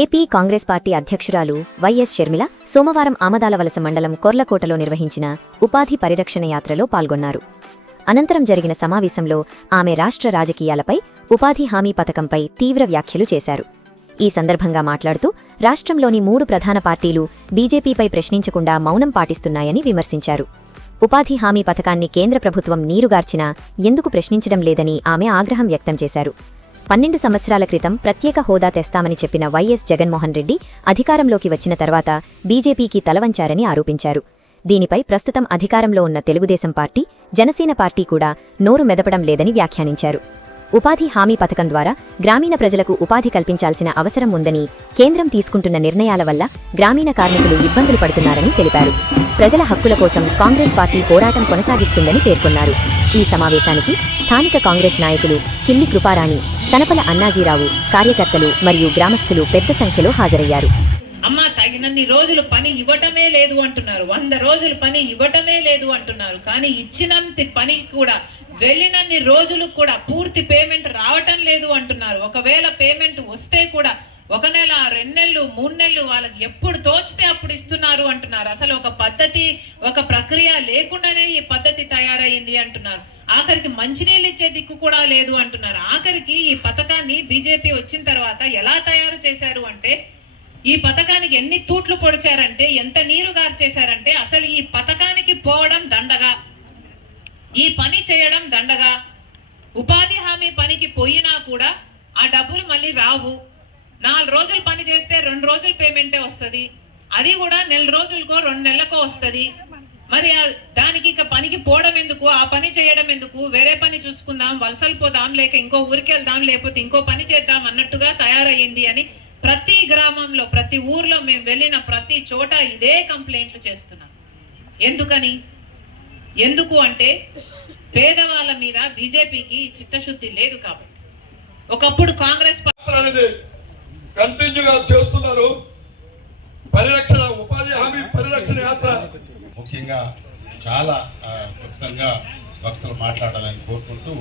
AP Congress party అధ్యక్షురాలు YS Sharmila సోమవారం ఆమదాలవలస మండలం కొర్లకోటలో నిర్వహించిన ఉపాధి పరిరక్షణ యాత్రలో పాల్గొన్నారు. అనంతరం జరిగిన సమావేశంలో ఆమె రాష్ట్ర రాజకీయాలపై, ఉపాధి హామీ పథకంపై తీవ్ర వ్యాఖ్యలు చేశారు. ఈ సందర్భంగా మాట్లాడుతూ రాష్ట్రంలోని 3 ప్రధాన పార్టీలు బీజేపీపై ప్రశ్నించకుండా మౌనం పాటిస్తున్నాయని విమర్శించారు. ఉపాధి హామీ పథకాన్ని కేంద్ర ప్రభుత్వం నీరుగార్చినా ఎందుకు ప్రశ్నించడం లేదని ఆమె ఆగ్రహం వ్యక్తం చేశారు. 12 సంవత్సరాల క్రితం ప్రత్యేక హోదా తెస్తామని చెప్పిన వైఎస్ జగన్మోహన్ రెడ్డి అధికారంలోకి వచ్చిన తర్వాత బీజేపీకి తలవంచారని ఆరోపించారు. దీనిపై ప్రస్తుతం అధికారంలో ఉన్న తెలుగుదేశం పార్టీ, జనసేన పార్టీ కూడా నోరు మెదపడం లేదని వ్యాఖ్యానించారు. ఉపాధి హామీ పథకం ద్వారా గ్రామీణ ప్రజలకు ఉపాధి కల్పించాల్సిన అవసరం ఉందని, కేంద్రం తీసుకుంటున్న నిర్ణయాల వల్ల గ్రామీణ కార్మికులు ఇబ్బందులు పడుతున్నారని తెలిపారు. ప్రజల హక్కుల కోసం కాంగ్రెస్ పార్టీ పోరాటం కొనసాగిస్తుందని పేర్కొన్నారు. ఈ సమావేశానికి స్థానిక కాంగ్రెస్ నాయకులు కిల్లి కృపారాణి, సనపల అన్నాజీరావు, కార్యకర్తలు మరియు గ్రామస్తులు పెద్ద సంఖ్యలో హాజరయ్యారు. అమ్మ తగినన్ని రోజులు పని ఇవ్వటమే లేదు అంటున్నారు, 100 రోజులు పని ఇవ్వటమే లేదు అంటున్నారు. కానీ ఇచ్చినంత పని కూడా వెళ్ళినన్ని రోజులు కూడా పూర్తి పేమెంట్ రావటం లేదు అంటున్నారు. ఒకవేళ పేమెంట్ వస్తే కూడా 1 నెల, 2 నెలలు, 3 నెలలు వాళ్ళకి ఎప్పుడు తోచితే అప్పుడు ఇస్తున్నారు అంటున్నారు. అసలు ఒక పద్ధతి, ఒక ప్రక్రియ లేకుండానే ఈ పద్ధతి తయారైంది అంటున్నారు. ఆఖరికి మంచినీళ్ళు ఇచ్చే దిక్కు కూడా లేదు అంటున్నారు. ఆఖరికి ఈ పథకాన్ని బీజేపీ వచ్చిన తర్వాత ఎలా తయారు చేశారు అంటే, ఈ పథకానికి ఎన్ని తూట్లు పొడిచారంటే, ఎంత నీరు గార్చేశారంటే, అసలు ఈ పథకానికి పోవడం దండగా, ఈ పని చేయడం దండగా. ఉపాధి హామీ పనికి పోయినా కూడా ఆ డబ్బులు మళ్ళీ రావు. 4 రోజులు పని చేస్తే 2 రోజులు పేమెంటే వస్తుంది. అది కూడా 1 నెల రోజులకో 2 నెలలకో వస్తుంది. మరి దానికి ఇక పనికి పోవడం ఎందుకు, ఆ పని చేయడం ఎందుకు, వేరే పని చూసుకుందాం, వలసలు పోదాం, లేక ఇంకో ఊరికి వెళ్దాం, లేకపోతే ఇంకో పని చేద్దాం అన్నట్టుగా తయారయ్యింది అని ప్రతి గ్రామంలో, ప్రతి ఊర్లో మేము వెళ్ళిన ప్రతి చోట ఇదే కంప్లైంట్లు చేస్తున్నాం. ఎందుకు అంటే పేదవాళ్ళ మీద బీజేపీకి చిత్తశుద్ధి లేదు కాబట్టి. ఒకప్పుడు కాంగ్రెస్ కంటిన్యూగా చేస్తున్నారు. పరిరక్షణ, ఉపాధి హామీ పరిరక్షణ యాత్ర ముఖ్యంగా చాలా క్లుప్తంగా భక్తులు మాట్లాడాలని కోరుకుంటూ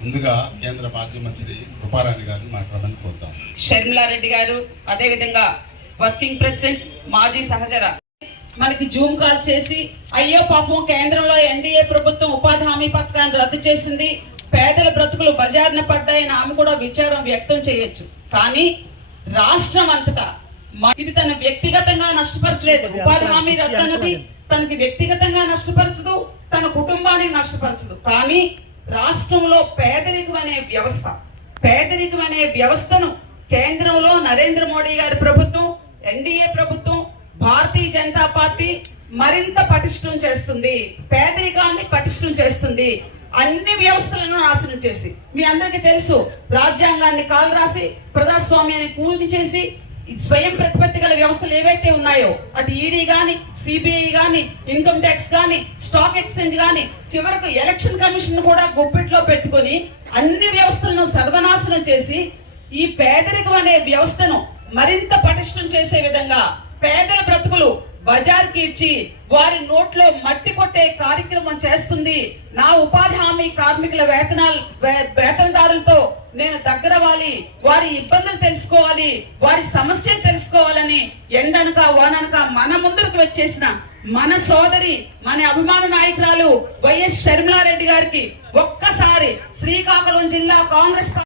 ముందుగా కేంద్ర మాజీ మంత్రి కృపారాణి గారిని మాట్లాడాలని కోరుతాం. షర్మిలారెడ్డి గారు, అదే విధంగా వర్కింగ్ ప్రెసిడెంట్, మాజీ సహచర మనకి జూమ్ కాల్ చేసి, అయ్యో పాపం కేంద్రంలో ఎన్డీఏ ప్రభుత్వం ఉపాధి హామీ పథకాన్ని రద్దు చేసింది, పేదల బ్రతుకులు బజార్న పడ్డాయని ఆమె కూడా విచారం వ్యక్తం చేయొచ్చు. కానీ రాష్ట్రం అంతటా ఇది తన వ్యక్తిగతంగా నష్టపరచలేదు. ఉపాధి హామీ రద్దు అన్నది తనకి వ్యక్తిగతంగా నష్టపరచదు, తన కుటుంబానికి నష్టపరచదు. కానీ రాష్ట్రంలో పేదరికం అనే వ్యవస్థను కేంద్రంలో నరేంద్ర మోడీ గారి ప్రభుత్వం, ఎన్డీఏ ప్రభుత్వం, భారతీయ జనతా పార్టీ మరింత పటిష్టం చేస్తుంది, పేదరికాన్ని పటిష్టం చేస్తుంది, అన్ని వ్యవస్థలను నాశనం చేసి. మీ అందరికీ తెలుసు, రాజ్యాంగాన్ని కాలు రాసి ప్రజాస్వామ్యాన్ని కూల్ని చేసి స్వయం ప్రతిపత్తి గల వ్యవస్థలు ఏవైతే ఉన్నాయో, అటు ఈడీ గాని, సిబిఐ గాని, ఇన్కమ్ ట్యాక్స్ గాని, స్టాక్ ఎక్స్చేంజ్ గాని, చివరకు ఎలక్షన్ కమిషన్ కూడా గుప్పిట్లో పెట్టుకుని అన్ని వ్యవస్థలను సర్వనాశనం చేసి ఈ పేదరికం అనే వ్యవస్థను మరింత పటిష్టం చేసే విధంగా పేదల బ్రతుకులు బజార్కి ఇచ్చి వారి నోట్లో మట్టి కొట్టే కార్యక్రమం చేస్తుంది. నా ఉపాధి హామీ కార్మికుల వేతనదారులతో నేను దగ్గరవాలి, వారి ఇబ్బందులు తెలుసుకోవాలి, వారి సమస్యలు తెలుసుకోవాలని ఎండనక వాననక మన ముందుకు వచ్చేసిన మన సోదరి, మన అభిమాన నాయకురాలు వైఎస్ షర్మిలారెడ్డి గారికి ఒక్కసారి శ్రీకాకుళం జిల్లా కాంగ్రెస్